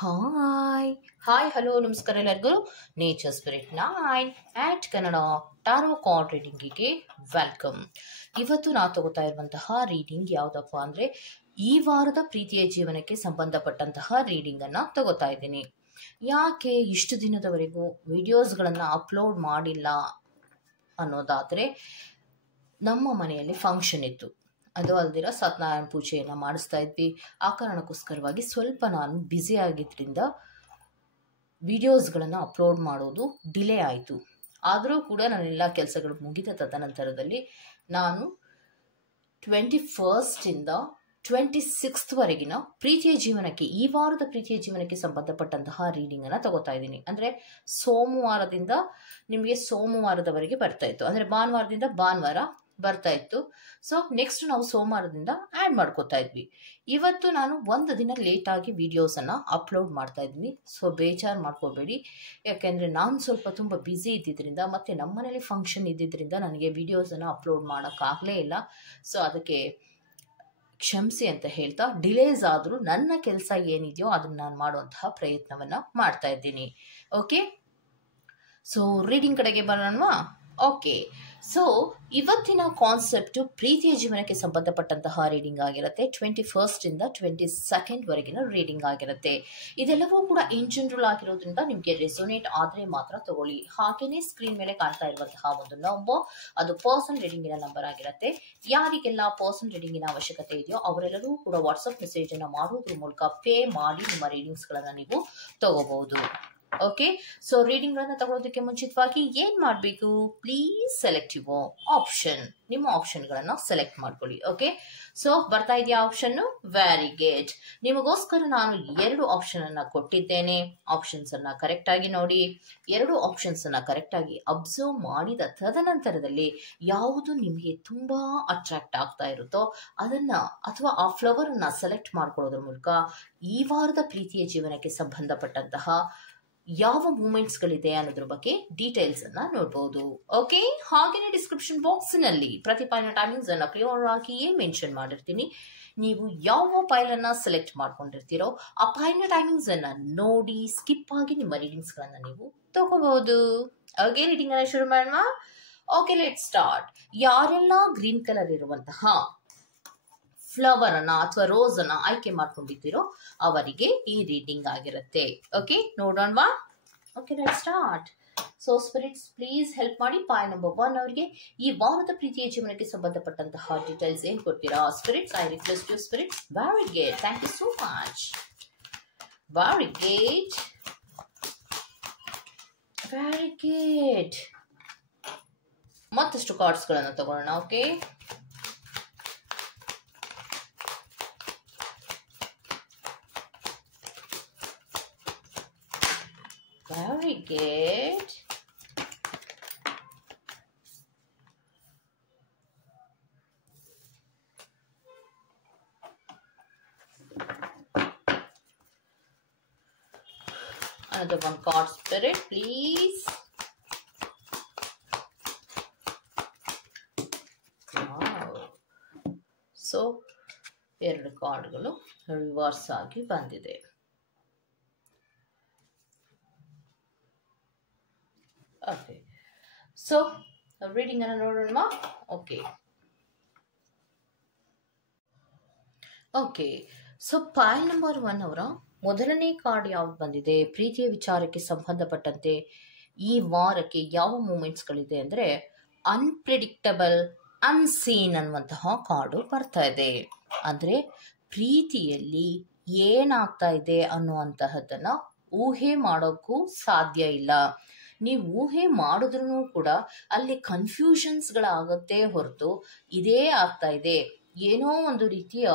Hi hi hello ನಮಸ್ಕಾರ ಎಲ್ಲರಿಗೂ. Nature spirit 9 ಆಟ್ Kannada ಟಾರೋ card ರೀಡಿಂಗಿಗೆ welcome. ಇವತ್ತು ನಾವು ತಗೋತಾ ಇರುವಂತಹ ರೀಡಿಂಗ್ ಯಾವುದಪ್ಪ ಅಂದರೆ ಈ ವಾರದ ಪ್ರೀತಿಯ ಜೀವನಕ್ಕೆ ಸಂಬಂಧಪಟ್ಟಂತಹ ರೀಡಿಂಗನ್ನು ತಗೋತಾ ಇದ್ದೀನಿ. ಯಾಕೆ ಇಷ್ಟು ದಿನದವರೆಗೂ ವಿಡಿಯೋಸ್ಗಳನ್ನು ಅಪ್ಲೋಡ್ ಮಾಡಿಲ್ಲ ಅನ್ನೋದಾದರೆ, ನಮ್ಮ ಮನೆಯಲ್ಲಿ ಫಂಕ್ಷನ್ ಇತ್ತು. ಅದು ಅಲ್ದಿರ ಸತ್ಯನಾರಾಯಣ ಪೂಜೆಯನ್ನು ಮಾಡಿಸ್ತಾ ಇದ್ವಿ. ಆ ಕಾರಣಕ್ಕೋಸ್ಕರವಾಗಿ ಸ್ವಲ್ಪ ನಾನು ಬ್ಯುಸಿ ಆಗಿದ್ದರಿಂದ ವಿಡಿಯೋಸ್ಗಳನ್ನು ಅಪ್ಲೋಡ್ ಮಾಡೋದು ಡಿಲೇ ಆಯಿತು. ಆದರೂ ಕೂಡ ನಾನೆಲ್ಲ ಕೆಲಸಗಳು ಮುಗಿದ ತದನಂತರದಲ್ಲಿ ನಾನು 21 26ವರೆಗಿನ ಪ್ರೀತಿಯ ಜೀವನಕ್ಕೆ, ಈ ವಾರದ ಪ್ರೀತಿಯ ಜೀವನಕ್ಕೆ ಸಂಬಂಧಪಟ್ಟಂತಹ ರೀಡಿಂಗನ್ನು ತಗೋತಾ ಇದ್ದೀನಿ. ಅಂದರೆ ಸೋಮವಾರದಿಂದ ನಿಮಗೆ ಸೋಮವಾರದವರೆಗೆ ಬರ್ತಾ ಇತ್ತು, ಅಂದರೆ ಭಾನುವಾರದಿಂದ ಭಾನುವಾರ ಬರ್ತಾ ಇತ್ತು. ಸೊ ನೆಕ್ಸ್ಟ್ ನಾವು ಸೋಮವಾರದಿಂದ ಆ್ಯಡ್ ಮಾಡ್ಕೋತಾ ಇದ್ವಿ. ಇವತ್ತು ನಾನು ಒಂದು ದಿನ ಲೇಟಾಗಿ ವಿಡಿಯೋಸನ್ನು ಅಪ್ಲೋಡ್ ಮಾಡ್ತಾ ಇದ್ದೀನಿ. ಸೊ ಬೇಜಾರು ಮಾಡ್ಕೋಬೇಡಿ, ಯಾಕೆಂದರೆ ನಾನು ಸ್ವಲ್ಪ ತುಂಬ ಬ್ಯುಸಿ ಇದ್ದಿದ್ದರಿಂದ ಮತ್ತು ನಮ್ಮ ಮನೇಲಿ ಫಂಕ್ಷನ್ ಇದ್ದಿದ್ದರಿಂದ ನನಗೆ ವಿಡಿಯೋಸನ್ನು ಅಪ್ಲೋಡ್ ಮಾಡೋಕ್ಕಾಗಲೇ ಇಲ್ಲ. ಸೊ ಅದಕ್ಕೆ ಕ್ಷಮಿಸಿ ಅಂತ ಹೇಳ್ತಾ, ಡಿಲೇಸ್ ಆದರೂ ನನ್ನ ಕೆಲಸ ಏನಿದೆಯೋ ಅದನ್ನು ನಾನು ಮಾಡುವಂತಹ ಪ್ರಯತ್ನವನ್ನು ಮಾಡ್ತಾ ಇದ್ದೀನಿ. ಓಕೆ, ಸೊ ರೀಡಿಂಗ್ ಕಡೆಗೆ ಬರೋಣವಾ? ಓಕೆ, ಸೊ ಇವತ್ತಿನ ಕಾನ್ಸೆಪ್ಟು ಪ್ರೀತಿಯ ಜೀವನಕ್ಕೆ ಸಂಬಂಧಪಟ್ಟಂತಹ ರೀಡಿಂಗ್ ಆಗಿರುತ್ತೆ. 21 22ವರೆಗಿನ ರೀಡಿಂಗ್ ಆಗಿರುತ್ತೆ. ಇದೆಲ್ಲವೂ ಕೂಡ ಇನ್ ಜನರಲ್ ಆಗಿರೋದ್ರಿಂದ ನಿಮಗೆ ರೆಸೋನೇಟ್ ಆದರೆ ಮಾತ್ರ ತಗೊಳ್ಳಿ. ಹಾಗೆಯೇ ಸ್ಕ್ರೀನ್ ಮೇಲೆ ಕಾಣ್ತಾ ಇರುವಂತಹ ಒಂದು ನಂಬರ್, ಅದು ಪರ್ಸನಲ್ ರೀಡಿಂಗಿನ ನಂಬರ್ ಆಗಿರುತ್ತೆ. ಯಾರಿಗೆಲ್ಲ ಪರ್ಸನಲ್ ರೀಡಿಂಗಿನ ಅವಶ್ಯಕತೆ ಇದೆಯೋ ಅವರೆಲ್ಲರೂ ಕೂಡ ವಾಟ್ಸಪ್ ಮೆಸೇಜನ್ನು ಮಾಡೋದ್ರ ಮೂಲಕ ಪೇ ಮಾಡಿ ನಿಮ್ಮ ರೀಡಿಂಗ್ಸ್ಗಳನ್ನು ನೀವು ತಗೋಬಹುದು. ಓಕೆ, ಸೊ ರೀಡಿಂಗ್ಗಳನ್ನು ತಗೊಳ್ಳೋದಕ್ಕೆ ಮುಂಚಿತವಾಗಿ ಏನು ಮಾಡಬೇಕು? Please select your option. ನಿಮ್ಮ ಆಪ್ಷನ್ಗಳನ್ನು ಸೆಲೆಕ್ಟ್ ಮಾಡ್ಕೊಳ್ಳಿ. ಓಕೆ, ಸೊ ಬರ್ತಾ ಇದೆಯಾ ಆಪ್ಷನ್ನು? Very good. ನಿಮಗೋಸ್ಕರ ನಾನು 2 ಆಪ್ಷನನ್ನು ಕೊಟ್ಟಿದ್ದೇನೆ. ಆಪ್ಷನ್ಸನ್ನು ಕರೆಕ್ಟಾಗಿ ನೋಡಿ. 2 ಆಪ್ಷನ್ಸನ್ನು ಕರೆಕ್ಟಾಗಿ ಅಬ್ಸರ್ವ್ ಮಾಡಿದ ತದನಂತರದಲ್ಲಿ ಯಾವುದು ನಿಮಗೆ ತುಂಬ ಅಟ್ರಾಕ್ಟ್ ಆಗ್ತಾ ಇರುತ್ತೋ ಅದನ್ನು, ಅಥವಾ ಆ ಫ್ಲವರನ್ನು ಸೆಲೆಕ್ಟ್ ಮಾಡ್ಕೊಳ್ಳೋದ್ರ ಮೂಲಕ ಈ ವಾರದ ಪ್ರೀತಿಯ ಜೀವನಕ್ಕೆ ಸಂಬಂಧಪಟ್ಟಂತಹ ಯಾವ ಮೂಮೆಂಟ್ಸ್ಗಳಿದೆ ಅನ್ನೋದ್ರ ಬಗ್ಗೆ ಡೀಟೇಲ್ಸ್ ಅನ್ನ ನೋಡಬಹುದು. ಓಕೆ, ಹಾಗೇನೆ ಡಿಸ್ಕ್ರಿಪ್ಷನ್ ಬಾಕ್ಸ್ನಲ್ಲಿ ಪ್ರತಿ ಫೈಲ್ನ ಟೈಮಿಂಗ್ಸ್ ಅನ್ನ ಕ್ಲಿಯರ್ ಆಗಿಯೇ ಮೆನ್ಷನ್ ಮಾಡಿರ್ತೀನಿ. ನೀವು ಯಾವ ಫೈಲ್ ಅನ್ನ ಸೆಲೆಕ್ಟ್ ಮಾಡ್ಕೊಂಡಿರ್ತೀರೋ ಆ ಫೈಲ್ನ ಟೈಮಿಂಗ್ಸ್ ಅನ್ನ ನೋಡಿ ಸ್ಕಿಪ್ ಆಗಿ ನಿಮ್ಮ ರೀಡಿಂಗ್ಸ್ ಗಳನ್ನ ನೀವು ತಗೋಬಹುದು. ಓಕೆ, ರೀಡಿಂಗ್ ಅನ್ನ ಶುರು ಮಾಡೋಣ. Okay, let start. ಯಾರೆಲ್ಲ ಗ್ರೀನ್ ಕಲರ್ ಇರುವಂತಹ ಫ್ಲವರ್ ಅನ್ನ ಅಥವಾ ರೋಸ್ ಅನ್ನ ಆಯ್ಕೆ ಮಾಡ್ಕೊಂಡಿದ್ದೀರೋ ಅವರಿಗೆ ಈ ರೀಡಿಂಗ್ ಆಗಿರುತ್ತೆ. ಓಕೆ, ನೋಡೋಣವಾ? Okay, let start. So spirits please help ಮಾಡಿ. ಪಾಯ್ ನಂಬರ್ 1 ಅವರಿಗೆ ಈ ವಾರದ ಪ್ರೀತಿಯ ಜೀವನಕ್ಕೆ ಸಂಬಂಧಪಟ್ಟಂತಹ ಡೀಟೇಲ್ಸ್ ಏನ್ ಕೊಡ್ತೀರಾ spirits? I request you spirits. Very good, thank you so much. Very good, very good. ಮತ್ತಷ್ಟು ಕಾರ್ಡ್ಸ್ ಗಳನ್ನ ತಗೊಳ್ಳೋಣ. Okay, very good. Another one card, spirit, please. Wow. So, 2 ಕಾರ್ಡ್ಗಳು ರಿವರ್ಸ್ ಆಗಿ ಬಂದಿದೆ. ಓಕೆ, ಸೊ ರೀಡಿಂಗ್ ಅನ್ನು ನೋಡೋಣ. Okay, okay, so Pai number 1 ಅವರ ಮೊದಲನೇ ಕಾರ್ಡ್ ಯಾವ್ದು ಬಂದಿದೆ? ಪ್ರೀತಿಯ ವಿಚಾರಕ್ಕೆ ಸಂಬಂಧಪಟ್ಟಂತೆ ಈ ವಾರಕ್ಕೆ ಯಾವ ಮೂಮೆಂಟ್ಸ್ಗಳಿದೆ ಅಂದರೆ ಅನ್ಪ್ರಿಡಿಕ್ಟಬಲ್, ಅನ್ಸೀನ್ ಅನ್ನುವಂತಹ ಕಾರ್ಡು ಬರ್ತಾ ಇದೆ. ಅಂದರೆ ಪ್ರೀತಿಯಲ್ಲಿ ಏನಾಗ್ತಾ ಇದೆ ಅನ್ನುವಂತಹದ್ದನ್ನು ಊಹೆ ಮಾಡೋಕ್ಕೂ ಸಾಧ್ಯ ಇಲ್ಲ. ನೀವು ಊಹೆ ಮಾಡಿದ್ರೂ ಕೂಡ ಅಲ್ಲಿ ಕನ್ಫ್ಯೂಷನ್ಸ್ಗಳಾಗುತ್ತೆ ಹೊರತು ಇದೇ ಆಗ್ತಾ ಇದೆ, ಏನೋ ಒಂದು ರೀತಿಯ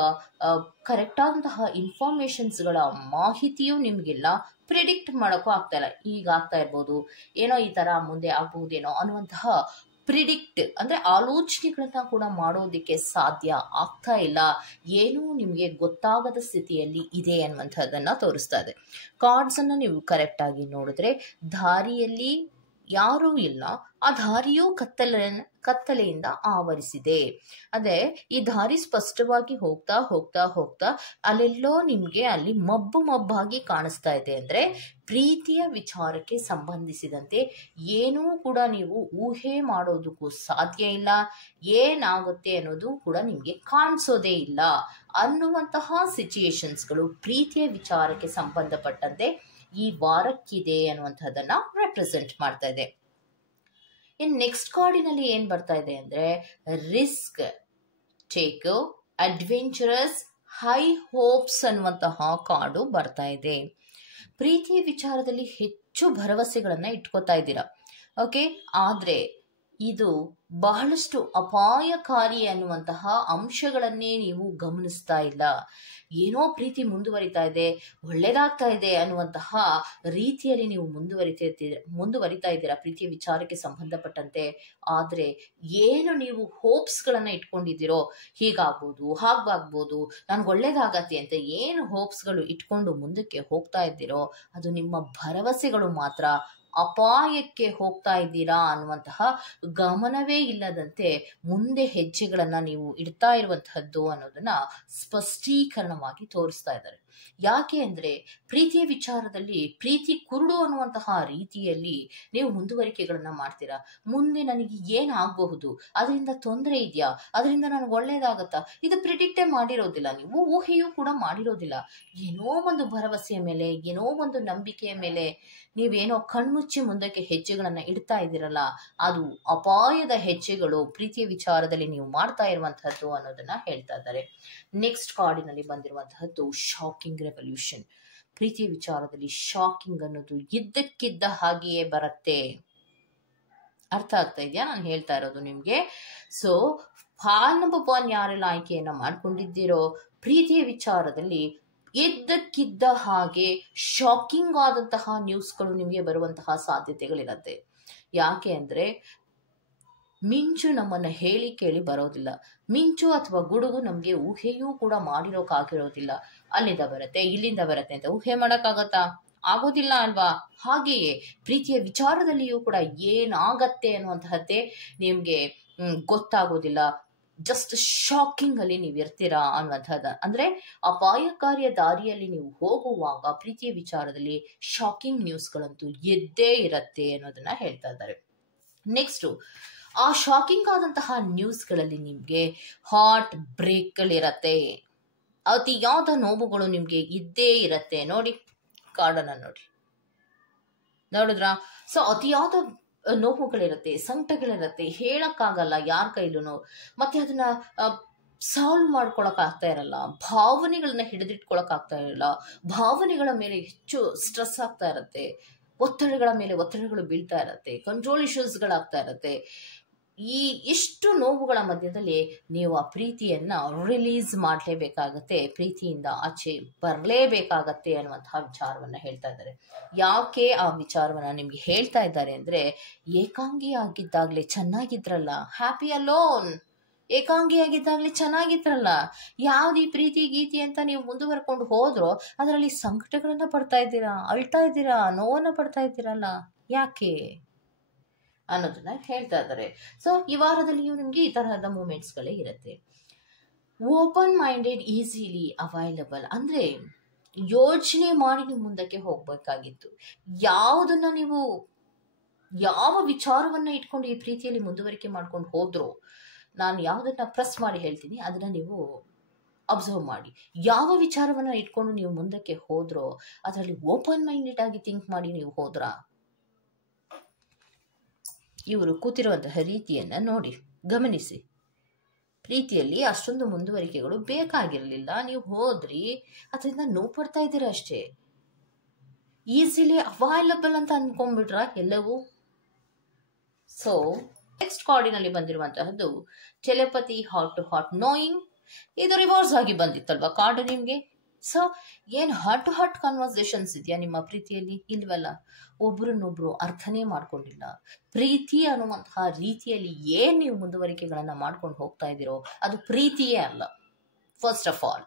ಕರೆಕ್ಟಾದಂತಹ ಇನ್ಫಾರ್ಮೇಷನ್ಸ್ಗಳ ಮಾಹಿತಿಯೂ ನಿಮಗಿಲ್ಲ, ಪ್ರಿಡಿಕ್ಟ್ ಮಾಡೋಕ್ಕೂ ಆಗ್ತಾ ಇಲ್ಲ. ಈಗ ಆಗ್ತಾ ಇರ್ಬೋದು, ಏನೋ ಈ ಥರ ಮುಂದೆ ಆಗಬಹುದೇನೋ ಅನ್ನುವಂತಹ ಪ್ರಿಡಿಕ್ಟ್ ಅಂದರೆ ಆಲೋಚನೆಗಳನ್ನ ಕೂಡ ಮಾಡೋದಕ್ಕೆ ಸಾಧ್ಯ ಆಗ್ತಾ ಇಲ್ಲ. ಏನೂ ನಿಮಗೆ ಗೊತ್ತಾಗದ ಸ್ಥಿತಿಯಲ್ಲಿ ಇದೆ ಅನ್ನುವಂಥದ್ದನ್ನು ತೋರಿಸ್ತಾ ಇದೆ. ಕಾರ್ಡ್ಸನ್ನು ನೀವು ಕರೆಕ್ಟಾಗಿ ನೋಡಿದ್ರೆ ದಾರಿಯಲ್ಲಿ ಯಾರೂ ಇಲ್ಲ, ಆ ದಾರಿಯೂ ಕತ್ತಲೆಯಿಂದ ಆವರಿಸಿದೆ. ಅದೇ ಈ ದಾರಿ ಸ್ಪಷ್ಟವಾಗಿ ಹೋಗ್ತಾ ಹೋಗ್ತಾ ಹೋಗ್ತಾ ಅಲ್ಲೆಲ್ಲೋ ನಿಮ್ಗೆ ಅಲ್ಲಿ ಮಬ್ಬಾಗಿ ಕಾಣಿಸ್ತಾ ಇದೆ. ಅಂದ್ರೆ ಪ್ರೀತಿಯ ವಿಚಾರಕ್ಕೆ ಸಂಬಂಧಿಸಿದಂತೆ ಏನೂ ಕೂಡ ನೀವು ಊಹೆ ಮಾಡೋದಕ್ಕೂ ಸಾಧ್ಯ ಇಲ್ಲ, ಏನಾಗುತ್ತೆ ಅನ್ನೋದು ಕೂಡ ನಿಮ್ಗೆ ಕಾಣಿಸೋದೇ ಇಲ್ಲ ಅನ್ನುವಂತಹ ಸಿಚುಯೇಷನ್ಸ್ಗಳು ಪ್ರೀತಿಯ ವಿಚಾರಕ್ಕೆ ಸಂಬಂಧಪಟ್ಟಂತೆ ಈ ವಾರಕ್ಕಿದೆ ಅನ್ನುವಂಥದ್ದನ್ನ ರೆಪ್ರೆಸೆಂಟ್ ಮಾಡ್ತಾ ಇದೆ. ಇನ್ ನೆಕ್ಸ್ಟ್ ಕಾರ್ಡಿನಲ್ಲಿ ಏನ್ ಬರ್ತಾ ಇದೆ ಅಂದ್ರೆ risk taker, adventurous, high hopes ಅನ್ನುವಂತಹ ಕಾರ್ಡು ಬರ್ತಾ ಇದೆ. ಪ್ರೀತಿಯ ವಿಚಾರದಲ್ಲಿ ಹೆಚ್ಚು ಭರವಸೆಗಳನ್ನ ಇಟ್ಕೋತಾ ಇದ್ದೀರಾ. ಓಕೆ, ಆದ್ರೆ ಇದು ಬಹಳಷ್ಟು ಅಪಾಯಕಾರಿ ಅನ್ನುವಂತಹ ಅಂಶಗಳನ್ನೇ ನೀವು ಗಮನಿಸ್ತಾ ಇಲ್ಲ. ಏನೋ ಪ್ರೀತಿ ಮುಂದುವರಿತಾ ಇದೆ, ಒಳ್ಳೇದಾಗ್ತಾ ಇದೆ ಅನ್ನುವಂತಹ ರೀತಿಯಲ್ಲಿ ನೀವು ಮುಂದುವರಿತಾ ಇದ್ದೀರಾ ಪ್ರೀತಿಯ ವಿಚಾರಕ್ಕೆ ಸಂಬಂಧಪಟ್ಟಂತೆ. ಆದ್ರೆ ಏನು ನೀವು ಹೋಪ್ಸ್ಗಳನ್ನ ಇಟ್ಕೊಂಡಿದ್ದೀರೋ, ಹೀಗಾಗ್ಬೋದು ಹಾಗಾಗ್ಬೋದು ನನ್ಗೆ ಒಳ್ಳೇದಾಗತ್ತೆ ಅಂತ ಏನು ಹೋಪ್ಸ್ಗಳು ಇಟ್ಕೊಂಡು ಮುಂದಕ್ಕೆ ಹೋಗ್ತಾ ಇದ್ದೀರೋ ಅದು ನಿಮ್ಮ ಭರವಸೆಗಳು ಮಾತ್ರ. ಅಪಾಯಕ್ಕೆ ಹೋಗ್ತಾ ಇದ್ದೀರಾ ಅನ್ನುವಂತಹ ಗಮನವೇ ಇಲ್ಲದಂತೆ ಮುಂದೆ ಹೆಜ್ಜೆಗಳನ್ನ ನೀವು ಇಡ್ತಾ ಇರುವಂತಹದ್ದು ಅನ್ನೋದನ್ನ ಸ್ಪಷ್ಟೀಕರಣವಾಗಿ ತೋರಿಸ್ತಾ ಇದ್ದಾರೆ. ಯಾಕೆ ಅಂದ್ರೆ ಪ್ರೀತಿಯ ವಿಚಾರದಲ್ಲಿ ಪ್ರೀತಿ ಕುರುಡು ಅನ್ನುವಂತಹ ರೀತಿಯಲ್ಲಿ ನೀವು ಮುಂದುವರಿಕೆಗಳನ್ನ ಮಾಡ್ತೀರಾ. ಮುಂದೆ ನನಗೆ ಏನಾಗಬಹುದು, ಅದರಿಂದ ತೊಂದರೆ ಇದೆಯಾ, ಅದರಿಂದ ನನಗೆ ಒಳ್ಳೇದಾಗತ್ತಾ, ಇದು ಪ್ರಿಡಿಕ್ಟೇ ಮಾಡಿರೋದಿಲ್ಲ, ನೀವು ಊಹೆಯೂ ಕೂಡ ಮಾಡಿರೋದಿಲ್ಲ. ಏನೋ ಒಂದು ಭರವಸೆಯ ಮೇಲೆ, ಏನೋ ಒಂದು ನಂಬಿಕೆಯ ಮೇಲೆ ನೀವೇನೋ ಕಣ್ಮುಚ್ಚಿ ಮುಂದಕ್ಕೆ ಹೆಜ್ಜೆಗಳನ್ನ ಇಡ್ತಾ ಇದ್ದೀರಲ್ಲ, ಅದು ಅಪಾಯದ ಹೆಜ್ಜೆಗಳು ಪ್ರೀತಿಯ ವಿಚಾರದಲ್ಲಿ ನೀವು ಮಾಡ್ತಾ ಇರುವಂತಹದ್ದು ಅನ್ನೋದನ್ನ ಹೇಳ್ತಾ ಇದ್ದಾರೆ. ನೆಕ್ಸ್ಟ್ ಕಾರ್ಡಿನಲ್ಲಿ ಬಂದಿರುವಂತಹದ್ದು ಶಾಕಿಂಗ್ ರೆವಲ್ಯೂಷನ್. ಪ್ರೀತಿಯ ವಿಚಾರದಲ್ಲಿ ಶಾಕಿಂಗ್ ಅನ್ನೋದು ಇದ್ದಕ್ಕಿದ್ದ ಹಾಗೆಯೇ ಬರುತ್ತೆ. ಅರ್ಥ ಆಗ್ತಾ ಇದೆಯಾ ನಾನು ಹೇಳ್ತಾ ಇರೋದು ನಿಮ್ಗೆ? ಸೊ ನಂಬರ್ 1 ಯಾರೆಲ್ಲ ಆಯ್ಕೆಯನ್ನ ಮಾಡ್ಕೊಂಡಿದ್ದೀರೋ ಪ್ರೀತಿಯ ವಿಚಾರದಲ್ಲಿ ಇದ್ದಕ್ಕಿದ್ದ ಹಾಗೆ ಶಾಕಿಂಗ್ ಆದಂತಹ ನ್ಯೂಸ್ಗಳು ನಿಮಗೆ ಬರುವಂತಹ ಸಾಧ್ಯತೆಗಳಿರತ್ತೆ. ಯಾಕೆ ಅಂದ್ರೆ ಮಿಂಚು ನಮ್ಮನ್ನ ಹೇಳಿ ಕೇಳಿ ಬರೋದಿಲ್ಲ. ಮಿಂಚು ಅಥವಾ ಗುಡುಗು ನಮ್ಗೆ ಊಹೆಯೂ ಕೂಡ ಮಾಡಿರೋಕ್ಕಾಗಿರೋದಿಲ್ಲ. ಅಲ್ಲಿಂದ ಬರುತ್ತೆ ಇಲ್ಲಿಂದ ಬರುತ್ತೆ ಅಂತ ಊಹೆ ಮಾಡಕ್ಕಾಗತ್ತಾ? ಆಗೋದಿಲ್ಲ ಅಲ್ವಾ? ಹಾಗೆಯೇ ಪ್ರೀತಿಯ ವಿಚಾರದಲ್ಲಿಯೂ ಕೂಡ ಏನಾಗತ್ತೆ ಅನ್ನುವಂತಹದ್ದೇ ನಿಮ್ಗೆ ಗೊತ್ತಾಗೋದಿಲ್ಲ. ಜಸ್ಟ್ ಶಾಕಿಂಗ್ ಅಲ್ಲಿ ನೀವು ಇರ್ತೀರಾ ಅನ್ನುವಂಥದ್ದು. ಅಂದ್ರೆ ಅಪಾಯಕಾರಿಯ ದಾರಿಯಲ್ಲಿ ನೀವು ಹೋಗುವಾಗ ಪ್ರೀತಿಯ ವಿಚಾರದಲ್ಲಿ ಶಾಕಿಂಗ್ ನ್ಯೂಸ್ಗಳಂತೂ ಎದ್ದೇ ಇರತ್ತೆ ಅನ್ನೋದನ್ನ ಹೇಳ್ತಾ ಇದ್ದಾರೆ. ನೆಕ್ಸ್ಟ್ ಆ ಶಾಕಿಂಗ್ ಆದಂತಹ ನ್ಯೂಸ್ಗಳಲ್ಲಿ ನಿಮ್ಗೆ ಹಾರ್ಟ್ ಬ್ರೇಕ್ಗಳಿರತ್ತೆ, ಅತಿಯಾದ ನೋವುಗಳು ನಿಮ್ಗೆ ಇದ್ದೇ ಇರತ್ತೆ. ನೋಡಿ ಕಾರ್ಡನ್ನ ನೋಡಿದ್ರಾ? ಸೊ ಅತಿಯಾದ ನೋವುಗಳಿರತ್ತೆ, ಸಂಕಟಗಳಿರತ್ತೆ, ಹೇಳಕ್ಕಾಗಲ್ಲ ಯಾರ ಕೈಲೂ. ಮತ್ತೆ ಅದನ್ನ ಸಾಲ್ವ್ ಮಾಡ್ಕೊಳಕ್ ಆಗ್ತಾ ಇರಲ್ಲ, ಭಾವನೆಗಳನ್ನ ಹಿಡಿದಿಟ್ಕೊಳಕ್ ಆಗ್ತಾ ಇರಲ್ಲ, ಭಾವನೆಗಳ ಮೇಲೆ ಹೆಚ್ಚು ಸ್ಟ್ರೆಸ್ ಆಗ್ತಾ ಇರತ್ತೆ, ಒತ್ತಡಗಳ ಮೇಲೆ ಒತ್ತಡಗಳು ಬೀಳ್ತಾ ಇರತ್ತೆ, ಕಂಟ್ರೋಲ್ ಇಶ್ಯೂಸ್ಗಳಾಗ್ತಾ ಇರತ್ತೆ. ಈ ಇಷ್ಟು ನೋವುಗಳ ಮಧ್ಯದಲ್ಲಿ ನೀವು ಆ ಪ್ರೀತಿಯನ್ನ ರಿಲೀಸ್ ಮಾಡಲೇಬೇಕಾಗತ್ತೆ, ಪ್ರೀತಿಯಿಂದ ಆಚೆ ಬರಲೇಬೇಕಾಗತ್ತೆ ಅನ್ನುವಂತಹ ವಿಚಾರವನ್ನ ಹೇಳ್ತಾ ಇದ್ದಾರೆ. ಯಾಕೆ ಆ ವಿಚಾರವನ್ನ ನಿಮ್ಗೆ ಹೇಳ್ತಾ ಇದ್ದಾರೆ ಅಂದ್ರೆ ಏಕಾಂಗಿ ಆಗಿದ್ದಾಗ್ಲೇ ಚೆನ್ನಾಗಿದ್ರಲ್ಲ, ಹ್ಯಾಪಿ ಅಲೋನ್, ಏಕಾಂಗಿಯಾಗಿದ್ದಾಗ್ಲೇ ಚೆನ್ನಾಗಿದ್ರಲ್ಲ, ಯಾವ್ದು ಈ ಪ್ರೀತಿ ಗೀತಿ ಅಂತ ನೀವು ಮುಂದುವರ್ಕೊಂಡು ಹೋದ್ರೋ ಅದರಲ್ಲಿ ಸಂಕಟಗಳನ್ನ ಪಡ್ತಾ ಇದ್ದೀರಾ, ಅಳ್ತಾ ಇದ್ದೀರಾ, ನೋವನ್ನ ಪಡ್ತಾ ಇದ್ದೀರಲ್ಲ, ಯಾಕೆ ಅನ್ನೋದನ್ನ ಹೇಳ್ತಾ ಇದ್ದಾರೆ. ಸೊ ಈ ವಾರದಲ್ಲಿಯೂ ನಿಮ್ಗೆ ಈ ತರಹದ ಮೂಮೆಂಟ್ಸ್ಗಳೇ ಇರುತ್ತೆ. ಓಪನ್ ಮೈಂಡೆಡ್, ಈಸಿಲಿ ಅವೈಲಬಲ್ ಅಂದ್ರೆ ಯೋಚನೆ ಮಾಡಿ ನೀವು ಮುಂದಕ್ಕೆ ಹೋಗ್ಬೇಕಾಗಿತ್ತು. ಯಾವುದನ್ನ ನೀವು ಯಾವ ವಿಚಾರವನ್ನ ಇಟ್ಕೊಂಡು ಈ ಪ್ರೀತಿಯಲ್ಲಿ ಮುಂದುವರಿಕೆ ಮಾಡ್ಕೊಂಡು ಹೋದ್ರೋ, ನಾನು ಯಾವುದನ್ನ ಪ್ರೆಸ್ ಮಾಡಿ ಹೇಳ್ತೀನಿ ಅದನ್ನ ನೀವು ಅಬ್ಸರ್ವ್ ಮಾಡಿ. ಯಾವ ವಿಚಾರವನ್ನ ಇಟ್ಕೊಂಡು ನೀವು ಮುಂದಕ್ಕೆ ಹೋದ್ರೋ ಅದರಲ್ಲಿ ಓಪನ್ ಮೈಂಡೆಡ್ ಆಗಿ ಥಿಂಕ್ ಮಾಡಿ ನೀವು ಹೋದ್ರಾ? ಇವರು ಕೂತಿರುವಂತಹ ರೀತಿಯನ್ನ ನೋಡಿ, ಗಮನಿಸಿ. ಪ್ರೀತಿಯಲ್ಲಿ ಅಷ್ಟೊಂದು ಮುಂದುವರಿಕೆಗಳು ಬೇಕಾಗಿರಲಿಲ್ಲ, ನೀವು ಹೋದ್ರಿ, ಅದರಿಂದ ನೋವು ಪಡ್ತಾ ಇದ್ದೀರಾ ಅಷ್ಟೇ. ಈಸಿಲಿ ಅವೈಲಬಲ್ ಅಂತ ಅನ್ಕೊಂಡ್ಬಿಟ್ರ ಎಲ್ಲವೂ. ಸೊ ನೆಕ್ಸ್ಟ್ ಕಾರ್ಡಿನಲ್ಲಿ ಬಂದಿರುವಂತಹದ್ದು telepathy, heart to heart knowing. ಇದು ರಿವರ್ಸ್ ಆಗಿ ಬಂದಿತ್ತಲ್ವಾ ಕಾರ್ಡ್ ನಿಮ್ಗೆ. ಸೊ ಏನ್ ಹಾರ್ಟ್ ಟು ಹಾರ್ಟ್ ಕನ್ವರ್ಸೇಷನ್ಸ್ ಇದೆಯಾ ನಿಮ್ಮ ಪ್ರೀತಿಯಲ್ಲಿ? ಇಲ್ವಲ್ಲ. ಒಬ್ರನ್ನೊಬ್ರು ಅರ್ಥನೇ ಮಾಡ್ಕೊಂಡಿಲ್ಲ. ಪ್ರೀತಿ ಅನ್ನುವಂತಹ ರೀತಿಯಲ್ಲಿ ಏನ್ ನೀವು ಮುಂದುವರಿಕೆಗಳನ್ನ ಮಾಡ್ಕೊಂಡು ಹೋಗ್ತಾ ಇದ್ದೀರೋ ಅದು ಪ್ರೀತಿಯೇ ಅಲ್ಲ. ಫಸ್ಟ್ ಆಫ್ ಆಲ್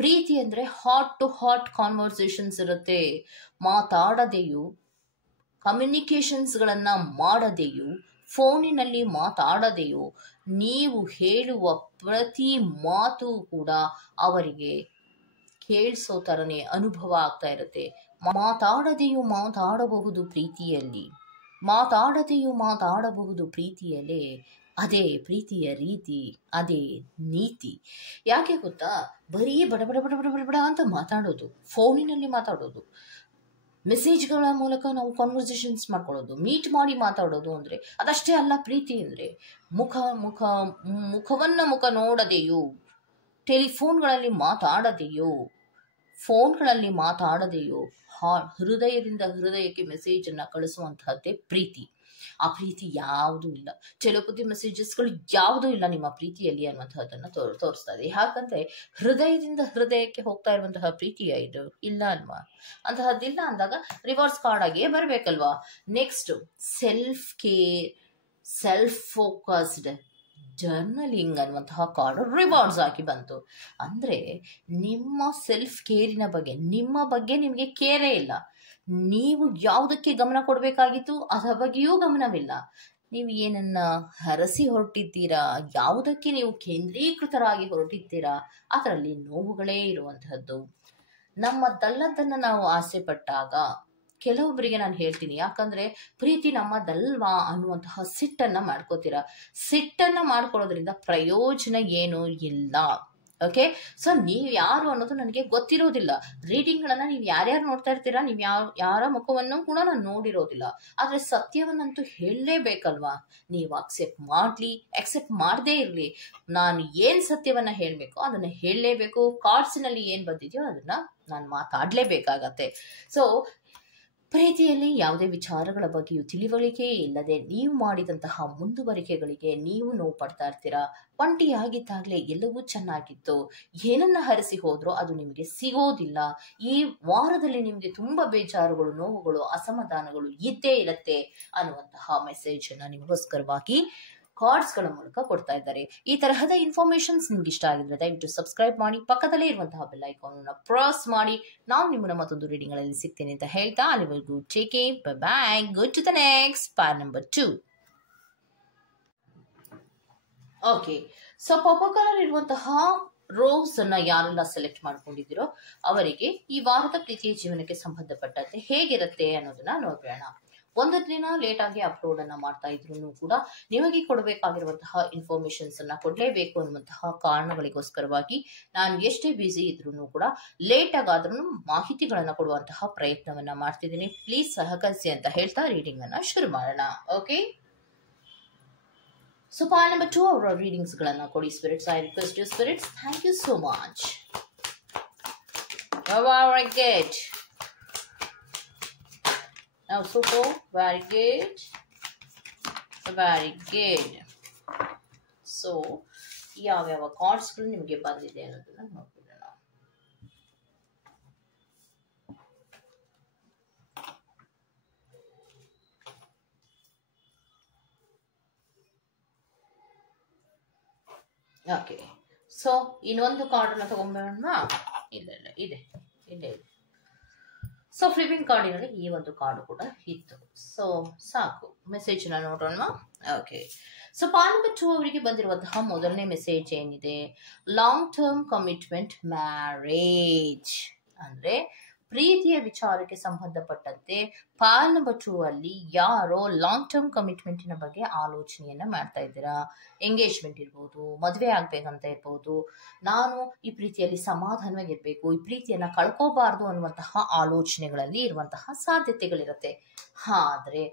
ಪ್ರೀತಿ ಅಂದ್ರೆ ಹಾರ್ಟ್ ಟು ಹಾರ್ಟ್ ಕಾನ್ವರ್ಸೇಷನ್ಸ್ ಇರುತ್ತೆ. ಮಾತಾಡದೆಯೂ ಕಮ್ಯುನಿಕೇಶನ್ಸ್ಗಳನ್ನ ಮಾಡದೆಯೂ, ಫೋನಿನಲ್ಲಿ ಮಾತಾಡದೆಯೂ ನೀವು ಹೇಳುವ ಪ್ರತಿ ಮಾತು ಕೂಡ ಅವರಿಗೆ ಕೇಳಿಸೋ ಥರನೇ ಅನುಭವ ಆಗ್ತಾ ಇರುತ್ತೆ. ಮಾತಾಡದೆಯೂ ಮಾತಾಡಬಹುದು ಪ್ರೀತಿಯಲ್ಲಿ, ಮಾತಾಡದೆಯೂ ಮಾತಾಡಬಹುದು ಪ್ರೀತಿಯಲ್ಲೇ, ಅದೇ ಪ್ರೀತಿಯ ರೀತಿ, ಅದೇ ನೀತಿ. ಯಾಕೆ ಗೊತ್ತಾ, ಬರೀ ಬಡ ಬಡ ಬಡ ಬಡ ಬಡ ಬಡ ಅಂತ ಮಾತಾಡೋದು, ಫೋನಿನಲ್ಲಿ ಮಾತಾಡೋದು, ಮೆಸೇಜ್ಗಳ ಮೂಲಕ ನಾವು ಕಾನ್ವರ್ಸೇಷನ್ಸ್ ಮಾಡ್ಕೊಳ್ಳೋದು, ಮೀಟ್ ಮಾಡಿ ಮಾತಾಡೋದು ಅಂದರೆ ಅದಷ್ಟೇ ಅಲ್ಲ ಪ್ರೀತಿ ಅಂದರೆ. ಮುಖ ನೋಡದೆಯೋ, ಟೆಲಿಫೋನ್ಗಳಲ್ಲಿ ಮಾತಾಡದೆಯೋ, ಫೋನ್ಗಳಲ್ಲಿ ಮಾತಾಡದೆಯೋ ಹೃದಯದಿಂದ ಹೃದಯಕ್ಕೆ ಮೆಸೇಜನ್ನು ಕಳಿಸುವಂತಹದ್ದೇ ಪ್ರೀತಿ. ಆ ಪ್ರೀತಿ ಯಾವುದೂ ಇಲ್ಲ, ಟೆಲಿಪತಿ ಮೆಸೇಜಸ್ಗಳು ಯಾವುದೂ ಇಲ್ಲ ನಿಮ್ಮ ಪ್ರೀತಿಯಲ್ಲಿ ಅನ್ನುವಂತಹದ್ದನ್ನು ತೋರಿಸ್ತಾ ಇದೆ. ಯಾಕಂದ್ರೆ ಹೃದಯದಿಂದ ಹೃದಯಕ್ಕೆ ಹೋಗ್ತಾ ಇರುವಂತಹ ಪ್ರೀತಿಯ ಇದು ಇಲ್ಲ ಅಲ್ವಾ? ಅಂತಹದ್ದಿಲ್ಲ ಅಂದಾಗ ರಿವರ್ಸ್ ಕಾರ್ಡ್ ಆಗಿಯೇ ಬರಬೇಕಲ್ವಾ. Next, self care, self focused journaling ಅನ್ನುವಂತಹ ಕಾರ್ಡ್ ರಿವಾರ್ಡ್ಸ್ ಆಗಿ ಬಂತು. ಅಂದರೆ ನಿಮ್ಮ ಸೆಲ್ಫ್ ಕೇರಿನ ಬಗ್ಗೆ, ನಿಮ್ಮ ಬಗ್ಗೆ ನಿಮಗೆ ಕೇರೇ ಇಲ್ಲ. ನೀವು ಯಾವುದಕ್ಕೆ ಗಮನ ಕೊಡಬೇಕಾಗಿತ್ತು ಅದರ ಬಗ್ಗೆಯೂ ಗಮನವಿಲ್ಲ. ನೀವು ಏನನ್ನ ಹರಸಿ ಹೊರಟಿದ್ದೀರಾ, ಯಾವುದಕ್ಕೆ ನೀವು ಕೇಂದ್ರೀಕೃತರಾಗಿ ಹೊರಟಿದ್ದೀರಾ, ಅದರಲ್ಲಿ ನೋವುಗಳೇ ಇರುವಂತಹದ್ದು. ನಮ್ಮದಲ್ಲದನ್ನು ನಾವು ಆಸೆ ಪಟ್ಟಾಗ ಕೆಲವೊಬ್ಬರಿಗೆ ನಾನು ಹೇಳ್ತೀನಿ, ಯಾಕಂದ್ರೆ ಪ್ರೀತಿ ನಮ್ಮದಲ್ವಾ ಅನ್ನುವಂತಹ ಸಿಟ್ಟನ್ನ ಮಾಡ್ಕೋತೀರಾ. ಸಿಟ್ಟನ್ನ ಮಾಡ್ಕೊಳ್ಳೋದ್ರಿಂದ ಪ್ರಯೋಜನ ಏನೂ ಇಲ್ಲ. ಓಕೆ, ಸೊ ನೀವು ಯಾರು ಅನ್ನೋದು ನನಗೆ ಗೊತ್ತಿರೋದಿಲ್ಲ. ರೀಡಿಂಗ್ಗಳನ್ನ ನೀವು ಯಾರ್ಯಾರು ನೋಡ್ತಾ ಇರ್ತೀರಾ, ನೀವು ಯಾರ ಮುಖವನ್ನು ಕೂಡ ನಾನು ನೋಡಿರೋದಿಲ್ಲ. ಆದ್ರೆ ಸತ್ಯವನ್ನಂತೂ ಹೇಳಲೇಬೇಕಲ್ವಾ. ನೀವು ಅಕ್ಸೆಪ್ಟ್ ಮಾಡದೇ ಇರಲಿ, ನಾನು ಏನ್ ಸತ್ಯವನ್ನ ಹೇಳಬೇಕು ಅದನ್ನ ಹೇಳಲೇಬೇಕು. ಕಾರ್ಡ್ಸಿನಲ್ಲಿ ಏನ್ ಬಂದಿದೆಯೋ ಅದನ್ನ ನಾನು ಮಾತಾಡ್ಲೇಬೇಕಾಗತ್ತೆ. ಸೊ ಪ್ರೀತಿಯಲ್ಲಿ ಯಾವುದೇ ವಿಚಾರಗಳ ಬಗ್ಗೆಯೂ ತಿಳಿವಳಿಕೆ ಇಲ್ಲದೆ ನೀವು ಮಾಡಿದಂತಹ ಮುಂದುವರಿಕೆಗಳಿಗೆ ನೀವು ನೋವು ಪಡ್ತಾ ಇರ್ತೀರಾ. ಒಂಟಿಯಾಗಿದ್ದಾಗಲೇ ಎಲ್ಲವೂ ಚೆನ್ನಾಗಿತ್ತು, ಏನನ್ನ ಹರಿಸಿ ಹೋದ್ರೋ ಅದು ನಿಮಗೆ ಸಿಗೋದಿಲ್ಲ. ಈ ವಾರದಲ್ಲಿ ನಿಮಗೆ ತುಂಬಾ ಬೇಜಾರುಗಳು, ನೋವುಗಳು, ಅಸಮಾಧಾನಗಳು ಇದ್ದೇ ಇರುತ್ತೆ ಅನ್ನುವಂತಹ ಮೆಸೇಜ್ ಅನ್ನ ನಿಮಗೋಸ್ಕರವಾಗಿ ಕಾರ್ಡ್ಸ್ಗಳ ಮೂಲಕ ಕೊಡ್ತಾ ಇದ್ದಾರೆ. ಈ ತರಹದ ಇನ್ಫಾರ್ಮೇಶನ್ಸ್ ನಿಮ್ಗೆ ಇಷ್ಟ ಆಗಿದ್ರೆ ದಯವಿಟ್ಟು ಸಬ್ಸ್ಕ್ರೈಬ್ ಮಾಡಿ, ಪಕ್ಕದಲ್ಲೇ ಇರುವಂತಹ ಬೆಲ್ ಐಕಾನ್ ಪ್ರೆಸ್ ಮಾಡಿ. ನಾವು ನಿಮ್ಮನ್ನ ಮತ್ತೊಂದು ರೀಡಿಂಗ್ ಗಳಲ್ಲಿ ಸಿಗ್ತೇನೆ ಅಂತ ಹೇಳ್ತಾ ಅಲ್ಲಿವರೆಗೂ take care, bye bye, go to the next part number 2. Okay, so purple colour ಇರುವಂತಹ ರೋಸ್ ಅನ್ನ ಯಾರೆಲ್ಲ ಸೆಲೆಕ್ಟ್ ಮಾಡ್ಕೊಂಡಿದ್ದೀರೋ ಅವರಿಗೆ ಈ ವಾರದ ಪ್ರೀತಿಯ ಜೀವನಕ್ಕೆ ಸಂಬಂಧಪಟ್ಟಂತೆ ಹೇಗಿರುತ್ತೆ ಅನ್ನೋದನ್ನ ನೋಡೋಣ. ಒಂದು ದಿನ ಲೇಟ್ ಆಗಿ ಅಪ್ಲೋಡ್ ಅನ್ನ ಮಾಡ್ತಾ ಇದ್ರು ಕೂಡ ನಿಮಗೆ ಕೊಡಬೇಕಾಗಿರುವಂತಹ ಇನ್ಫಾರ್ಮೇಶನ್ಸ್ ಅನ್ನ ಕೊಡ್ಲೇಬೇಕು ಅನ್ನುವಂತಹ ಕಾರಣಗಳಿಗೋಸ್ಕರವಾಗಿ ನಾನು ಎಷ್ಟೇ ಬ್ಯುಸಿ ಇದ್ರು ಕೂಡ ಲೇಟ್ ಆಗಾದ್ರೂ ಮಾಹಿತಿಗಳನ್ನ ಕೊಡುವಂತಹ ಪ್ರಯತ್ನವನ್ನ ಮಾಡ್ತಿದ್ದೀನಿ. ಪ್ಲೀಸ್ ಸಹಕರಿಸಿ ಅಂತ ಹೇಳ್ತಾ ರೀಡಿಂಗ್ ಅನ್ನ ಶುರು ಮಾಡೋಣ. ಓಕೆ, ಸೊ ಪಾರ್ಟ್ ನಂಬರ್ 2 ಅವರ ರೀಡಿಂಗ್ಸ್ ಗಳನ್ನ ಕೊಡಿ spirits. I request you spirits, thank you so much. Very good. Now so far, very good, very good. So ಯಾವ ಕಾರ್ಡ್ಸ್ಗಳು ನಿಮಗೆ ಬಂದಿದೆ ಅನ್ನೋದನ್ನ ನೋಡ್ಬಿಡೋಣ. ಓಕೆ, ಸೊ ಇನ್ನೊಂದು ಕಾರ್ಡ್ ಅನ್ನ ತಗೊಂಡ್ಬೇಡ. ಇಲ್ಲ ಇದೆ. ಸೊ ಫ್ಲಿಪ್ಪಿಂಗ್ ಕಾರ್ಡಿನಲ್ಲಿ ಈ ಒಂದು ಕಾರ್ಡ್ ಕೂಡ ಇತ್ತು. ಸೊ ಸಾಕು, ಮೆಸೇಜ್ ನೋಡೋಣ. ಓಕೆ, ಸೊ ಪಾರ್ಟ್ ನಂಬರ್ 2 ಅವರಿಗೆ ಬಂದಿರುವಂತಹ ಮೊದಲನೇ ಮೆಸೇಜ್ ಏನಿದೆ, ಲಾಂಗ್ ಟರ್ಮ್ ಕಮಿಟ್ಮೆಂಟ್ ಮ್ಯಾರೇಜ್. ಅಂದ್ರೆ ಪ್ರೀತಿಯ ವಿಚಾರಕ್ಕೆ ಸಂಬಂಧಪಟ್ಟಂತೆ ಪಾರ್ಟ್ ನಂಬರ್ 2 ಅಲ್ಲಿ ಯಾರೋ ಲಾಂಗ್ ಟರ್ಮ್ ಕಮಿಟ್ಮೆಂಟಿನ ಬಗ್ಗೆ ಆಲೋಚನೆಯನ್ನ ಮಾಡ್ತಾ ಇದ್ದೀರಾ. ಎಂಗೇಜ್ಮೆಂಟ್ ಇರ್ಬೋದು, ಮದುವೆ ಆಗ್ಬೇಕಂತ ಇರ್ಬೋದು, ನಾನು ಈ ಪ್ರೀತಿಯಲ್ಲಿ ಸಮಾಧಾನವಾಗಿರ್ಬೇಕು, ಈ ಪ್ರೀತಿಯನ್ನ ಕಳ್ಕೋಬಾರ್ದು ಅನ್ನುವಂತಹ ಆಲೋಚನೆಗಳಲ್ಲಿ ಇರುವಂತಹ ಸಾಧ್ಯತೆಗಳಿರುತ್ತೆ. ಆದ್ರೆ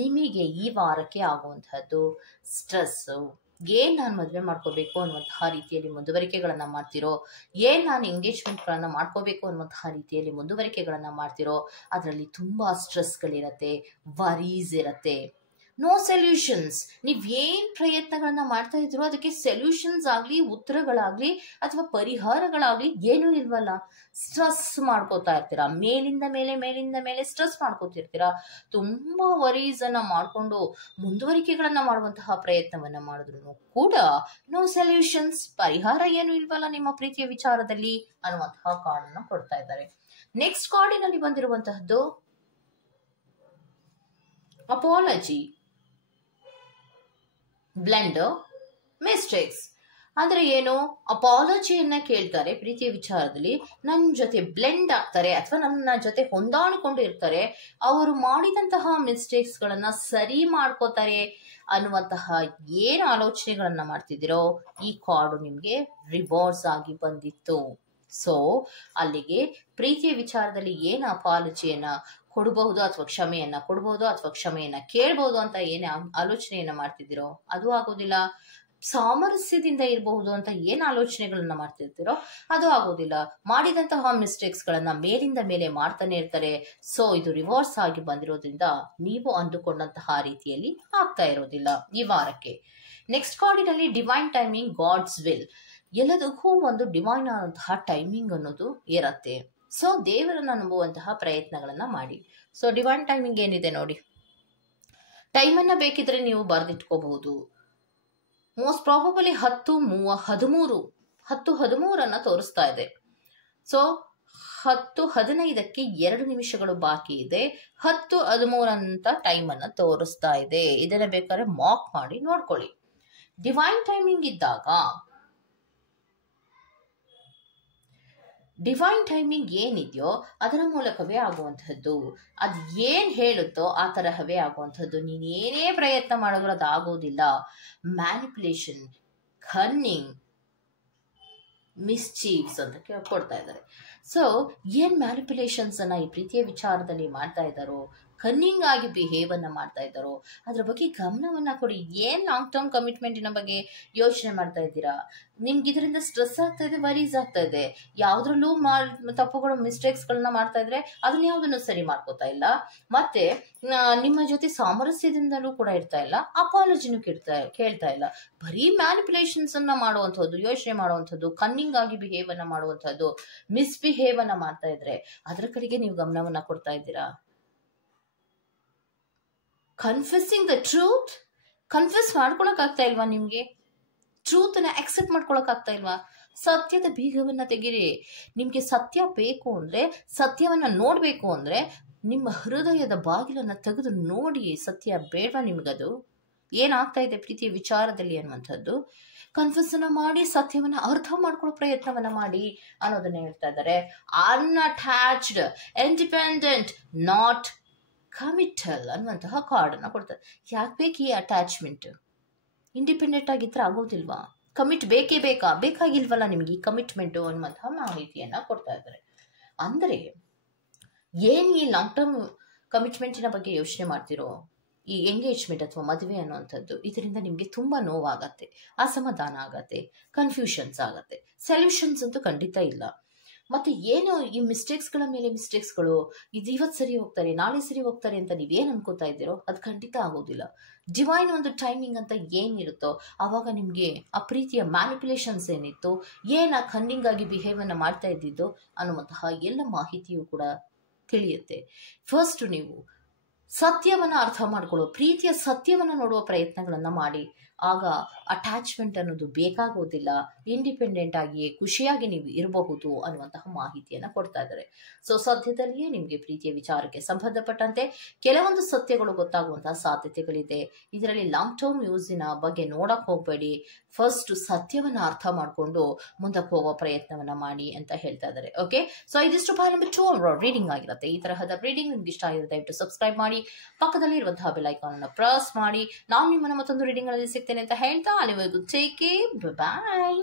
ನಿಮಗೆ ಈ ವಾರಕ್ಕೆ ಆಗುವಂತಹದ್ದು ಸ್ಟ್ರೆಸ್ಸು, ಏನ್ ನಾನು ಮದುವೆ ಮಾಡ್ಕೋಬೇಕು ಅನ್ನುವಂತಹ ರೀತಿಯಲ್ಲಿ ಮುಂದುವರಿಕೆಗಳನ್ನ ಮಾಡ್ತಿರೋ, ಏನ್ ನಾನು ಎಂಗೇಜ್ಮೆಂಟ್ಗಳನ್ನ ಮಾಡ್ಕೋಬೇಕು ಅನ್ನುವಂತಹ ರೀತಿಯಲ್ಲಿ ಮುಂದುವರಿಕೆಗಳನ್ನ ಮಾಡ್ತಿರೋ, ಅದರಲ್ಲಿ ತುಂಬಾ ಸ್ಟ್ರೆಸ್ಗಳಿರತ್ತೆ, ವರೀಸ್ ಇರತ್ತೆ. No solutions. ನೀವೇನ್ ಪ್ರಯತ್ನಗಳನ್ನ ಮಾಡ್ತಾ ಇದ್ರು ಅದಕ್ಕೆ ಸೊಲ್ಯೂಷನ್ಸ್ ಆಗ್ಲಿ, ಉತ್ತರಗಳಾಗ್ಲಿ ಅಥವಾ ಪರಿಹಾರಗಳಾಗ್ಲಿ ಏನೂ ಇಲ್ವಲ್ಲ. ಸ್ಟ್ರೆಸ್ ಮಾಡ್ಕೋತಾ ಇರ್ತೀರಾ, ಮೇಲಿಂದ ಮೇಲೆ ಸ್ಟ್ರೆಸ್ ಮಾಡ್ಕೋತಿರ್ತೀರಾ. ತುಂಬಾ ವರೀಸ್ ಅನ್ನ ಮಾಡ್ಕೊಂಡು ಮುಂದುವರಿಕೆಗಳನ್ನ ಮಾಡುವಂತಹ ಪ್ರಯತ್ನವನ್ನ ಮಾಡಿದ್ರು ಕೂಡ ನೋ ಸೊಲ್ಯೂಷನ್ಸ್, ಪರಿಹಾರ ಏನು ಇಲ್ವಲ್ಲ ನಿಮ್ಮ ಪ್ರೀತಿಯ ವಿಚಾರದಲ್ಲಿ ಅನ್ನುವಂತಹ ಕಾರ್ಡ್ ಅನ್ನ ಕೊಡ್ತಾ ಇದ್ದಾರೆ. ನೆಕ್ಸ್ಟ್ ಕಾರ್ಡಿನಲ್ಲಿ ಬಂದಿರುವಂತಹದ್ದು ಅಪಾಲಜಿ, ಬ್ಲೆಂಡರ್, ಮಿಸ್ಟೇಕ್ಸ್. ಅಂದ್ರೆ ಏನು, ಅಪಾಲಜಿಯನ್ನ ಕೇಳ್ತಾರೆ ಪ್ರೀತಿಯ ವಿಚಾರದಲ್ಲಿ, ನನ್ನ ಜೊತೆ ಬ್ಲೆಂಡ್ ಆಗ್ತಾರೆ ಅಥವಾ ನನ್ನ ಜೊತೆ ಹೊಂದಾಣಿಕೊಂಡು ಇರ್ತಾರೆ, ಅವರು ಮಾಡಿದಂತಹ ಮಿಸ್ಟೇಕ್ಸ್ ಗಳನ್ನ ಸರಿ ಮಾಡ್ಕೋತಾರೆ ಅನ್ನುವಂತಹ ಏನು ಆಲೋಚನೆಗಳನ್ನ ಮಾಡ್ತಿದ್ದೀರೋ ಈ ಕಾರ್ಡು ನಿಮ್ಗೆ ರಿವರ್ಸ್ ಆಗಿ ಬಂದಿತ್ತು. ಸೊ ಅಲ್ಲಿಗೆ ಪ್ರೀತಿಯ ವಿಚಾರದಲ್ಲಿ ಏನು ಅಪಾಲಜಿಯನ್ನ ಕೊಡಬಹುದು ಅಥವಾ ಕ್ಷಮೆಯನ್ನ ಕೊಡಬಹುದು ಅಥವಾ ಕ್ಷಮೆಯನ್ನ ಕೇಳಬಹುದು ಅಂತ ಏನೇ ಆಲೋಚನೆಯನ್ನ ಮಾಡ್ತಿದ್ದೀರೋ ಅದು ಆಗೋದಿಲ್ಲ. ಸಾಮರಸ್ಯದಿಂದ ಇರಬಹುದು ಅಂತ ಏನ್ ಆಲೋಚನೆಗಳನ್ನ ಮಾಡ್ತಿರ್ತೀರೋ ಅದು ಆಗೋದಿಲ್ಲ. ಮಾಡಿದಂತಹ ಮಿಸ್ಟೇಕ್ಸ್ ಗಳನ್ನ ಮೇಲಿಂದ ಮೇಲೆ ಮಾಡ್ತಾನೆ ಇರ್ತಾರೆ. ಸೊ ಇದು ರಿವರ್ಸ್ ಆಗಿ ಬಂದಿರೋದ್ರಿಂದ ನೀವು ಅಂದುಕೊಂಡಂತಹ ರೀತಿಯಲ್ಲಿ ಆಗ್ತಾ ಇರೋದಿಲ್ಲ ಈ ವಾರಕ್ಕೆ. ನೆಕ್ಸ್ಟ್ ಕಾರ್ಡಿನಲ್ಲಿ ಡಿವೈನ್ ಟೈಮಿಂಗ್, ಗಾಡ್ಸ್ ವಿಲ್. ಎಲ್ಲದಕ್ಕೂ ಒಂದು ಡಿವೈನ್ ಆದಂತಹ ಟೈಮಿಂಗ್ ಅನ್ನೋದು ಇರತ್ತೆ. ಸೊ ದೇವರನ್ನ ನಂಬುವಂತಹ ಪ್ರಯತ್ನಗಳನ್ನ ಮಾಡಿ. ಸೊ ಡಿವೈನ್ ಟೈಮಿಂಗ್ ಏನಿದೆ ನೋಡಿ, ಟೈಮನ್ನ ಬೇಕಿದ್ರೆ ನೀವು ಬರೆದಿಟ್ಕೋಬಹುದು. ಮೋಸ್ಟ್ ಪ್ರಾಬಬಲಿ 10:13 ತೋರಿಸ್ತಾ ಇದೆ. ಸೊ 10:15ಕ್ಕೆ 2 ನಿಮಿಷಗಳು ಬಾಕಿ ಇದೆ. 10:13 ಅಂತ ಟೈಮ್ ಅನ್ನ ತೋರಿಸ್ತಾ ಇದೆ. ಇದನ್ನ ಬೇಕಾದ್ರೆ ಮಾರ್ಕ್ ಮಾಡಿ ನೋಡ್ಕೊಳ್ಳಿ. ಡಿವೈನ್ ಟೈಮಿಂಗ್ ಇದ್ದಾಗ ಡಿವೈನ್ ಟೈಮಿಂಗ್ ಏನಿದೆಯೋ ಅದರ ಮೂಲಕವೇ ಆಗುವಂತಹದ್ದು. ಅದ್ ಏನ್ ಹೇಳುತ್ತೋ ಆ ತರಹವೇ ಆಗುವಂತಹದ್ದು. ನೀನ್ ಏನೇ ಪ್ರಯತ್ನ ಮಾಡಿದ್ರು ಅದು ಆಗೋದಿಲ್ಲ. ಮ್ಯಾನಿಪುಲೇಷನ್, ಕನ್ನಿಂಗ್, ಮಿಸ್ಚೀವ್ಸ್ ಅಂತ ಕೊಡ್ತಾ ಇದ್ದಾರೆ. ಸೊ ಏನ್ ಮ್ಯಾನಿಪುಲೇಷನ್ಸ್ ಅನ್ನ ಈ ಪ್ರೀತಿಯ ವಿಚಾರದಲ್ಲಿ ಮಾಡ್ತಾ ಇದ್ದಾರೋ, ಕನ್ನಿಂಗ್ ಆಗಿ ಬಿಹೇವ್ ಅನ್ನ ಮಾಡ್ತಾ ಇದ್ದಾರೋ ಅದ್ರ ಬಗ್ಗೆ ಗಮನವನ್ನ ಕೊಡಿ. ಏನ್ ಲಾಂಗ್ ಟರ್ಮ್ ಕಮಿಟ್ಮೆಂಟಿನ ಬಗ್ಗೆ ಯೋಚನೆ ಮಾಡ್ತಾ ಇದ್ದೀರಾ? ನಿಮ್ಗೆ ಇದರಿಂದ ಸ್ಟ್ರೆಸ್ ಆಗ್ತಾ ಇದೆ, ವರೀಸ್ ಆಗ್ತಾ ಇದೆ, ಯಾವ್ದ್ರಲ್ಲೂ ತಪ್ಪುಗಳು ಮಿಸ್ಟೇಕ್ಸ್ ಗಳನ್ನ ಮಾಡ್ತಾ ಇದ್ರೆ ಅದನ್ನ ಯಾವ್ದನ್ನು ಸರಿ ಮಾಡ್ಕೋತಾ ಇಲ್ಲ, ಮತ್ತೆ ನಿಮ್ಮ ಜೊತೆ ಸಾಮರಸ್ಯದಿಂದಲೂ ಕೂಡ ಇರ್ತಾ ಇಲ್ಲ, ಅಪಾಲಜಿನೂ ಕೇಳ್ತಾ ಇಲ್ಲ, ಬರೀ ಮ್ಯಾನಿಪುಲೇಷನ್ಸ್ ಅನ್ನ ಮಾಡುವಂತಹದ್ದು, ಯೋಚನೆ ಮಾಡುವಂಥದ್ದು, ಕನ್ನಿಂಗ್ ಆಗಿ ಬಿಹೇವ್ ಅನ್ನ ಮಾಡುವಂತಹದ್ದು, ಮಿಸ್ಬಿಹೇವ್ ಅನ್ನ ಮಾಡ್ತಾ ಇದ್ರೆ ಅದ್ರ ಕಡೆಗೆ ನೀವು ಗಮನವನ್ನ ಕೊಡ್ತಾ ಇದ್ದೀರಾ? ಕನ್ಫೆಸಿಂಗ್ ದ ಟ್ರೂತ್, ಕನ್ಫೆಸ್ ಮಾಡ್ಕೊಳಕ್ ಆಗ್ತಾ ಇಲ್ವಾ ನಿಮ್ಗೆ? ಟ್ರೂತ್ ಅನ್ನ ಅಕ್ಸೆಪ್ಟ್ ಮಾಡ್ಕೊಳಕ್ ಆಗ್ತಾ ಇಲ್ವಾ? ಸತ್ಯದ ಬೀಗವನ್ನ ತೆಗೀರಿ. ನಿಮ್ಗೆ ಸತ್ಯ ಬೇಕು ಅಂದ್ರೆ, ಸತ್ಯವನ್ನ ನೋಡ್ಬೇಕು ಅಂದ್ರೆ ನಿಮ್ಮ ಹೃದಯದ ಬಾಗಿಲನ್ನ ತೆಗೆದು ನೋಡಿ. ಸತ್ಯ ಬೇಡವಾ ನಿಮ್ಗದು? ಏನಾಗ್ತಾ ಇದೆ ಪ್ರೀತಿಯ ವಿಚಾರದಲ್ಲಿ ಅನ್ನುವಂಥದ್ದು ಕನ್ಫೆಸ್ ಅನ್ನ ಮಾಡಿ, ಸತ್ಯವನ್ನ ಅರ್ಥ ಮಾಡ್ಕೊಳ್ಳೋ ಪ್ರಯತ್ನವನ್ನ ಮಾಡಿ ಅನ್ನೋದನ್ನ ಹೇಳ್ತಾ ಇದ್ದಾರೆ. ಅನ್ಅಟ್ಯಾಚ್ಡ್, ಇಂಡಿಪೆಂಡೆಂಟ್, ನಾಟ್ ಕಮಿಟಲ್ ಅನ್ನುವಂತಹ ಕಾರ್ಡ್ ಅನ್ನ ಕೊಡ್ತಾರೆ. ಯಾಕೆ ಬೇಕು ಈ ಅಟ್ಯಾಚ್ಮೆಂಟ್? ಇಂಡಿಪೆಂಡೆಂಟ್ ಆಗಿದ್ರೆ ಆಗೋದಿಲ್ವಾ? ಕಮಿಟ್ ಬೇಕೇ ಬೇಕಾಗಿಲ್ವಲ್ಲ ನಿಮ್ಗೆ ಈ ಕಮಿಟ್ಮೆಂಟ್ ಅನ್ನುವಂತಹ ಮಾಹಿತಿಯನ್ನ ಕೊಡ್ತಾ ಇದ್ದಾರೆ. ಅಂದ್ರೆ ಏನ್ ಈ ಲಾಂಗ್ ಟರ್ಮ್ ಕಮಿಟ್ಮೆಂಟಿನ ಬಗ್ಗೆ ಯೋಚನೆ ಮಾಡ್ತಿರೋ, ಈ ಎಂಗೇಜ್ಮೆಂಟ್ ಅಥವಾ ಮದುವೆ ಅನ್ನುವಂಥದ್ದು, ಇದರಿಂದ ನಿಮ್ಗೆ ತುಂಬಾ ನೋವಾಗತ್ತೆ, ಅಸಮಾಧಾನ ಆಗತ್ತೆ, ಕನ್ಫ್ಯೂಷನ್ಸ್ ಆಗತ್ತೆ. ಸೊಲ್ಯೂಷನ್ಸ್ ಅಂತೂ ಖಂಡಿತ ಇಲ್ಲ. ಮತ್ತೆ ಏನು ಈ ಮಿಸ್ಟೇಕ್ಸ್ಗಳ ಮೇಲೆ ಮಿಸ್ಟೇಕ್ಸ್ಗಳು, ಇದು ಇವತ್ತು ಸರಿ ಹೋಗ್ತಾರೆ, ನಾಳೆ ಸರಿ ಹೋಗ್ತಾರೆ ಅಂತ ನೀವೇನ್ ಅನ್ಕೋತಾ ಇದ್ದೀರೋ ಅದು ಖಂಡಿತ ಆಗೋದಿಲ್ಲ. ಡಿವೈನ್ ಒಂದು ಟೈಮಿಂಗ್ ಅಂತ ಏನಿರುತ್ತೋ ಆವಾಗ ನಿಮ್ಗೆ ಆ ಪ್ರೀತಿಯ ಮ್ಯಾನಿಪುಲೇಷನ್ಸ್ ಏನಿತ್ತು, ಏನ್ ಆ ಕನ್ನಿಂಗ್ ಆಗಿ ಬಿಹೇವ್ ಅನ್ನ ಮಾಡ್ತಾ ಇದ್ದಿದ್ದು ಅನ್ನುವಂತಹ ಎಲ್ಲ ಮಾಹಿತಿಯು ಕೂಡ ತಿಳಿಯುತ್ತೆ. ಫಸ್ಟ್ ನೀವು ಸತ್ಯವನ್ನ ಅರ್ಥ ಮಾಡ್ಕೊಳ್ಳೋ, ಪ್ರೀತಿಯ ಸತ್ಯವನ್ನ ನೋಡುವ ಪ್ರಯತ್ನಗಳನ್ನ ಮಾಡಿ. ಆಗ ಅಟ್ಯಾಚ್ಮೆಂಟ್ ಅನ್ನೋದು ಬೇಕಾಗೋದಿಲ್ಲ. ಇಂಡಿಪೆಂಡೆಂಟ್ ಆಗಿಯೇ ಖುಷಿಯಾಗಿ ನೀವು ಇರಬಹುದು ಅನ್ನುವಂತಹ ಮಾಹಿತಿಯನ್ನ ಕೊಡ್ತಾ ಇದ್ದಾರೆ. ಸೊ ಸದ್ಯದಲ್ಲಿಯೇ ನಿಮ್ಗೆ ಪ್ರೀತಿಯ ವಿಚಾರಕ್ಕೆ ಸಂಬಂಧಪಟ್ಟಂತೆ ಕೆಲವೊಂದು ಸತ್ಯಗಳು ಗೊತ್ತಾಗುವಂತಹ ಸಾಧ್ಯತೆಗಳಿದೆ. ಇದರಲ್ಲಿ ಲಾಂಗ್ ಟರ್ಮ್ ಯೂಸಿನ ಬಗ್ಗೆ ನೋಡಕ್ ಹೋಗ್ಬೇಡಿ. ಫಸ್ಟ್ ಸತ್ಯವನ್ನ ಅರ್ಥ ಮಾಡ್ಕೊಂಡು ಮುಂದಕ್ಕೆ ಹೋಗೋ ಪ್ರಯತ್ನವನ್ನ ಮಾಡಿ ಅಂತ ಹೇಳ್ತಾ ಇದ್ದಾರೆ. ಓಕೆ, ಸೊ ಇದಿಷ್ಟು ಪಾರ್ಟ್ ನಂಬರ್ 2 ರೀಡಿಂಗ್ ಆಗಿರುತ್ತೆ. ಈ ತರಹದ ರೀಡಿಂಗ್ ನಿಮ್ಗೆ ಇಷ್ಟ ಆಗಿರುತ್ತೆ ದಯವಿಟ್ಟು ಸಬ್ಸ್ಕ್ರೈಬ್ ಮಾಡಿ, ಪಕ್ಕದಲ್ಲಿ ಇರುವಂತಹ ಬೆಲ್ ಐಕಾನ್ ಅನ್ನು ಪ್ರೆಸ್ ಮಾಡಿ. ನಾನು ನಿಮ್ಮನ್ನ ಮತ್ತೊಂದು ರೀಡಿಂಗ್ ಅಲ್ಲಿ ಸಿಗ್ತೇನೆ ಅಂತ ಹೇಳ್ತಾ ಅಲ್ಲಿವರೆಗೂ ಟೇಕ್ ಕೇರ್, ಬಾಯ್.